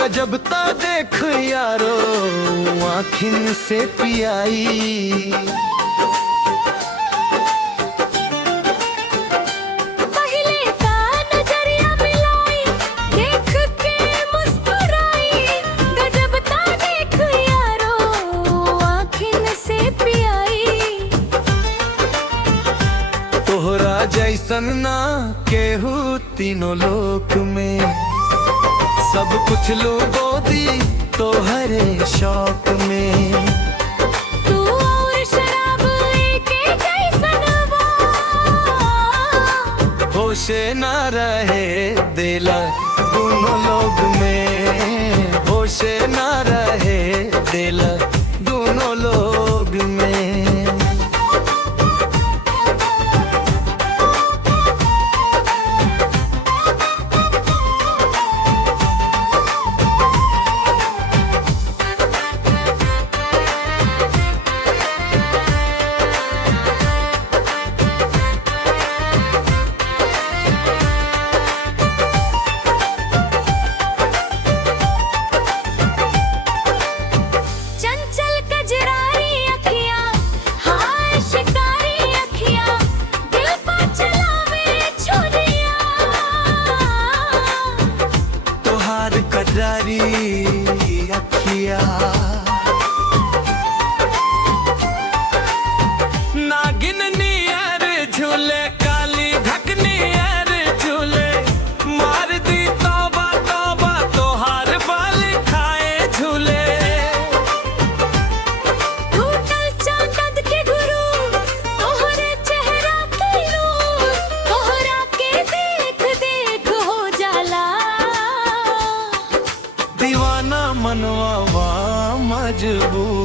गजब ता देख यारो आँखिन से पियाई। तोहरा जैसन ना केहू तीनों लोक में, सब कुछ लोगो दी तोहरे शौक में। तू और शराब एके जैसन बा, होशे ना रहे दिला दोनों लोग में, होशे ना रहे दिला दोनों लोग में। कजरारी अखिया नागिन नियर झूले, काली ढकनी यार झूले, मार दी तौबा तौबा तोहार बाल खाए झूले। टूटल चांद के गुरु तोहरे चेहरा के नूर, तोहरा के देख देख हो जाला दीवाना मनवा मजबूर।